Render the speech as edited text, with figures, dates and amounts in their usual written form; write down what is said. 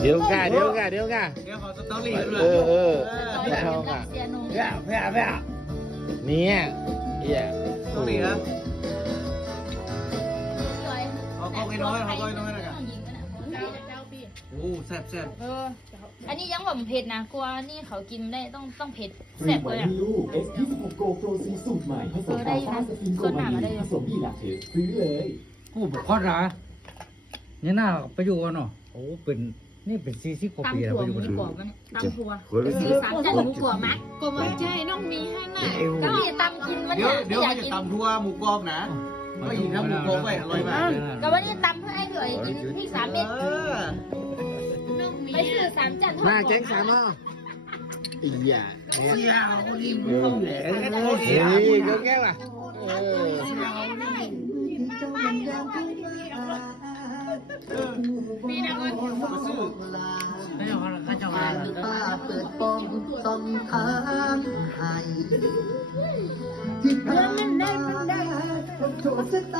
เดี๋ยวก่ะเดี๋ยวขอสตอรี่ด้วยไม่เอาก่ะเนี่ยสตอรี่นะเอาก้อยน้อยนะกันโอ้แซ่บอันนี้ยังแบบเผ็ดนะกลัวนี่เขากินได้ต้องเผ็ด แซ่บเลยอ่ะลูก S26 Go Pro ซีสูตรใหม่ผสมอัลฟาสปินโกมาลีผสมบีลาเทสซื้อเลยกูบอกข้อร้าเนี่ยน่าไปอยู่กันเนาะโอ้เป็นนี่เป็น40 กว่าปีแล้วไปอยู่กัน ตำถั่วซื้อ3 จานหมูกรอบมัดก็มาใช่น้องมีให้น่ะก็มีตำกินวันนี้ เดี๋ยวจะตำทั่วหมูกรอบนะก็ยินนะหมูกรอบไปอร่อยมาก ก็วันนี้ตำให้พี่อ๋อยกินที่3 เม็ดไปซื้อ3 จานทอด มาแก๊งสามอ่ะอีหย่านี่ก็แก้ล่ะมีนะคนซื้อ ไม่เอาข้าเจ้ามาป้าเปิดปองต้องทานให้ที่ผ่านมาโทษตา